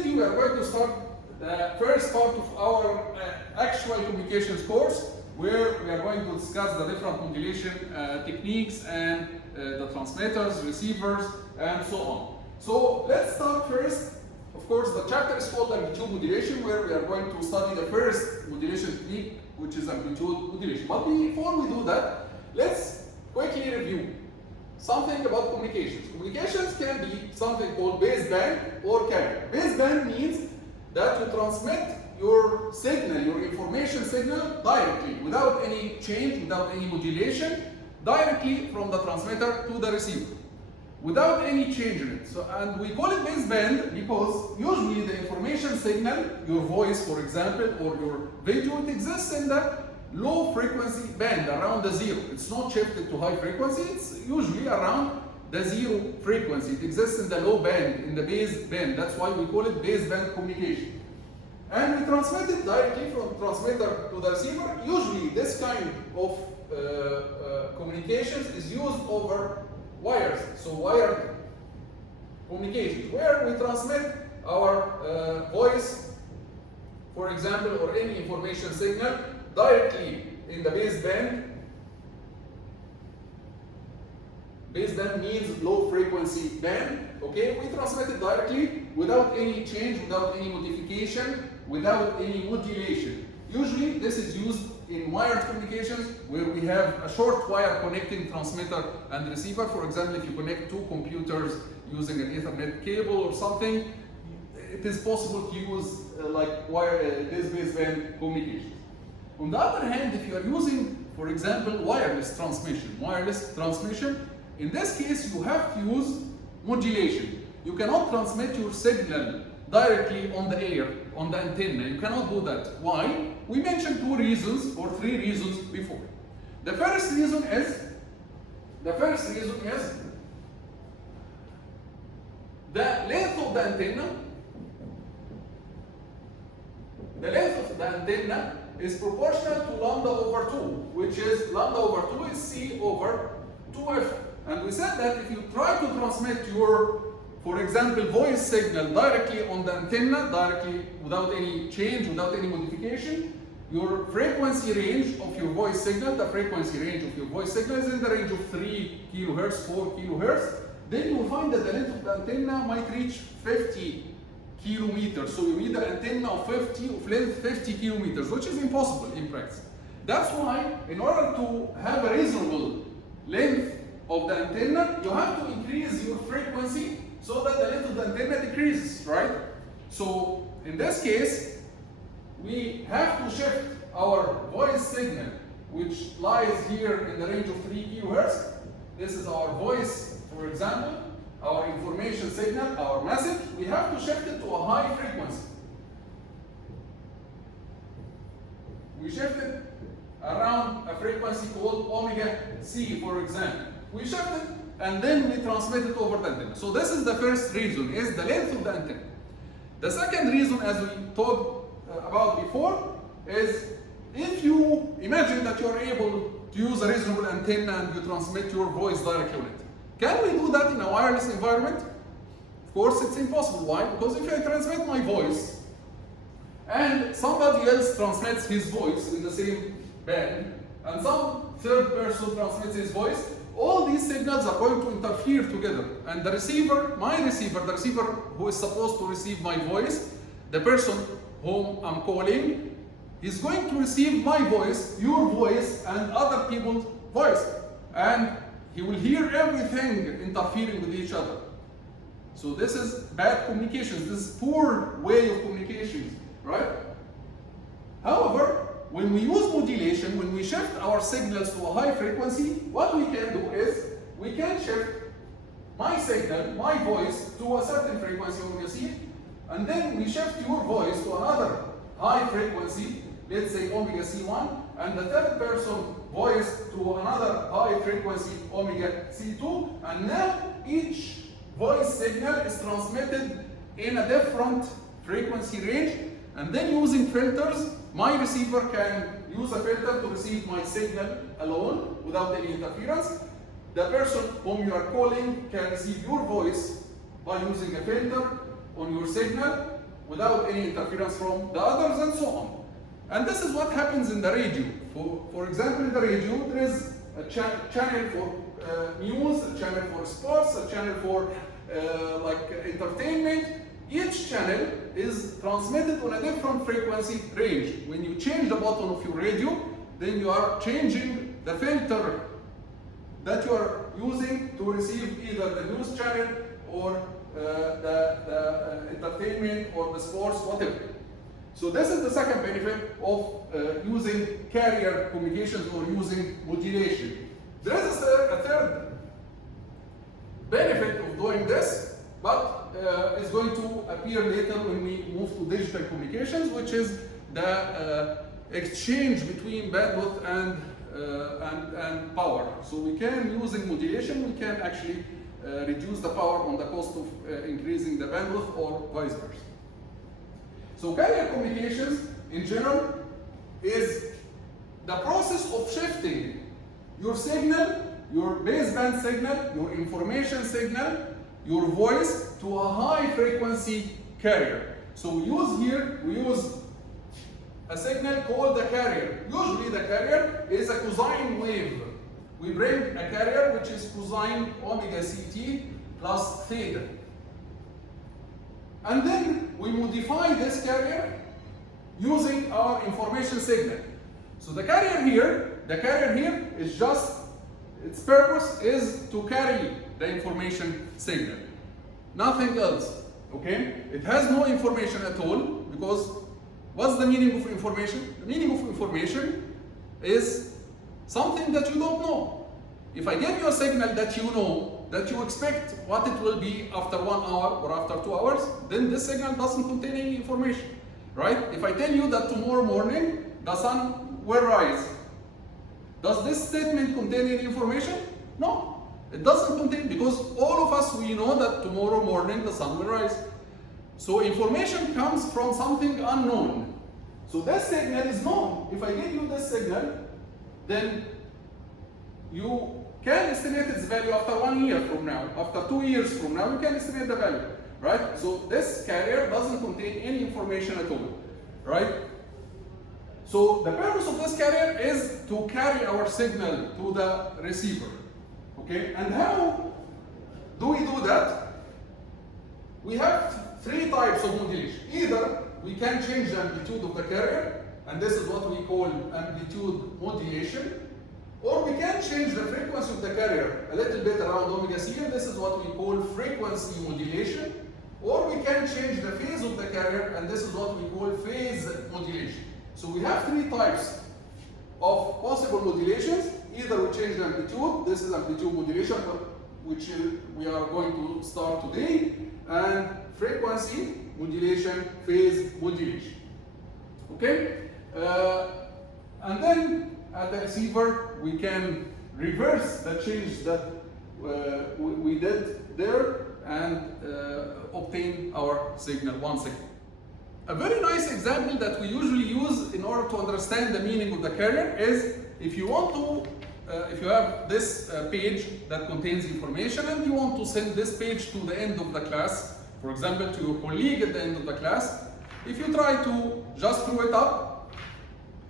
Immediately we are going to start the first part of our actual communications course, where we are going to discuss the different modulation techniques and the transmitters, receivers, and so on. So let's start first. Of course, the chapter is called Amplitude Modulation, where we are going to study the first modulation technique, which is Amplitude Modulation. But before we do that, let's quickly review something about communications. Communications can be something called baseband or carrier. Baseband means that you transmit your signal, your information signal, directly, without any change, without any modulation, directly from the transmitter to the receiver, without any change in it. So, and we call it baseband because usually the information signal, your voice for example, or your video, it exists in the low frequency band, around the zero. It's not shifted to high frequency, it's usually around the zero frequency. It exists in the low band, in the base band. That's why we call it baseband communication. And we transmit it directly from transmitter to the receiver. Usually this kind of communications is used over wires, so wired communications, where we transmit our voice, for example, or any information signal directly in the baseband. Baseband means low frequency band. Okay, we transmit it directly without any change, without any modification, without any modulation. Usually this is used in wired communications, where we have a short wire connecting transmitter and receiver. For example, if you connect two computers using an Ethernet cable or something, it is possible to use this baseband communication. On the other hand, if you are using, for example, wireless transmission, in this case you have to use modulation. You cannot transmit your signal directly on the air, on the antenna. You cannot do that. Why? We mentioned two reasons or three reasons before. The first reason is the length of the antenna. The length of the antenna is proportional to lambda over 2, which is lambda over 2 is C over 2F. And we said that if you try to transmit your, for example, voice signal directly on the antenna, directly without any change, without any modification, your frequency range of your voice signal, the frequency range of your voice signal is in the range of 3 kilohertz, 4 kilohertz. Then you will find that the length of the antenna might reach 50 kilometers. So you need an antenna of length 50 kilometers, which is impossible in practice. That's why, in order to have a reasonable length of the antenna, you have to increase your frequency so that the length of the antenna decreases, right? So in this case, we have to shift our voice signal, which lies here in the range of 3 kilohertz. This is our voice, for example, our information signal, our message. We have to shift it to a high frequency. We shift it around a frequency called omega C, for example. We shift it and then we transmit it over the antenna. So this is the first reason, is the length of the antenna. The second reason, as we talked about before, is if you imagine that you are able to use a reasonable antenna and you transmit your voice directly on it. Can we do that in a wireless environment? Of course, it's impossible. Why? Because if I transmit my voice and somebody else transmits his voice in the same band, and some third person transmits his voice, all these signals are going to interfere together. And the receiver, the receiver who is supposed to receive my voice, the person whom I'm calling, is going to receive my voice, your voice, and other people's voice. And he will hear everything interfering with each other. So this is bad communications. This is poor way of communications, right? However, when we use modulation, when we shift our signals to a high frequency, what we can do is we can shift my signal, my voice, to a certain frequency, when you see, and then we shift your voice to another high frequency, let's say omega C1, and the third person voice to another high frequency omega C2, and now each voice signal is transmitted in a different frequency range, and then using filters, my receiver can use a filter to receive my signal alone without any interference. The person whom you are calling can receive your voice by using a filter on your signal, without any interference from the others, and so on. And this is what happens in the radio. For example, in the radio, there is a channel for news, a channel for sports, a channel for like entertainment. Each channel is transmitted on a different frequency range. When you change the button of your radio, then you are changing the filter that you are using to receive either the news channel or the entertainment or the sports, whatever. So this is the second benefit of using carrier communications or using modulation. There is a third benefit of doing this, but it's going to appear later when we move to digital communications, which is the exchange between bandwidth and power. So we can, using modulation, we can actually reduce the power on the cost of increasing the bandwidth or vice versa. So carrier communications in general is the process of shifting your signal, your baseband signal, your information signal, your voice to a high frequency carrier. So we use a signal called the carrier. Usually the carrier is a cosine wave. We bring a carrier which is cosine omega ct plus theta. And then we modify this carrier using our information signal. So the carrier here is just, its purpose is to carry the information signal. Nothing else, okay? It has no information at all, because what's the meaning of information? The meaning of information is something that you don't know. If I give you a signal that you know, that you expect what it will be after 1 hour or after 2 hours, then this signal doesn't contain any information, right? If I tell you that tomorrow morning the sun will rise, does this statement contain any information? No, it doesn't contain, because all of us, we know that tomorrow morning the sun will rise. So information comes from something unknown. So this signal is known. If I give you this signal, then you can estimate its value after 1 year from now, after 2 years from now, you can estimate the value, right? So this carrier doesn't contain any information at all, right? So the purpose of this carrier is to carry our signal to the receiver, okay? And how do we do that? We have 3 types of modulation. Either we can change the amplitude of the carrier, and this is what we call amplitude modulation. Or we can change the frequency of the carrier a little bit around omega c, and this is what we call frequency modulation. Or we can change the phase of the carrier, and this is what we call phase modulation. So we have 3 types of possible modulations. Either we change the amplitude, this is amplitude modulation, which we are going to start today, and frequency modulation, phase modulation. Okay? And then at the receiver, we can reverse the change that we did there and obtain our signal once again. A very nice example that we usually use in order to understand the meaning of the carrier is if you want to, if you have this page that contains information and you want to send this page to the end of the class, for example, to your colleague at the end of the class, if you try to just throw it up,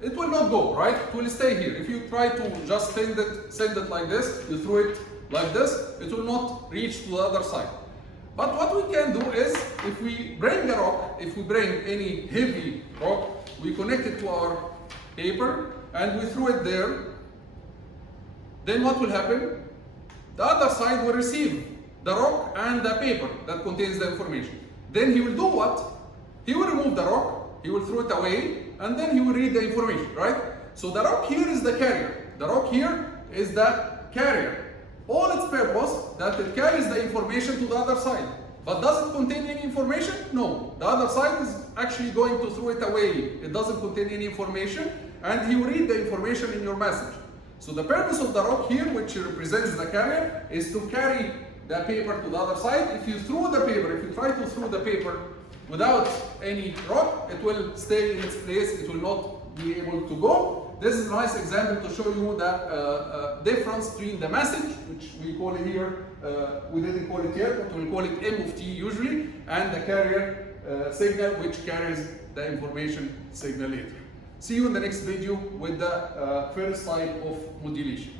it will not go, right? It will stay here. If you try to just send it like this, you throw it like this, it will not reach to the other side. But what we can do is, if we bring a rock, if we bring any heavy rock, we connect it to our paper and we throw it there, then what will happen? The other side will receive the rock and the paper that contains the information. Then he will do what? He will remove the rock, he will throw it away, and then he will read the information, right? So the rock here is the carrier. The rock here is the carrier. All its purpose that it carries the information to the other side. But does it contain any information? No. The other side is actually going to throw it away. It doesn't contain any information, and he will read the information in your message. So the purpose of the rock here, which represents the carrier, is to carry the paper to the other side. If you throw the paper, if you try to throw the paper without any rock, it will stay in its place, it will not be able to go. This is a nice example to show you the difference between the message, which we call it here, we didn't call it yet, but we'll call it M of T usually, and the carrier signal which carries the information signal later. See you in the next video with the first type of modulation.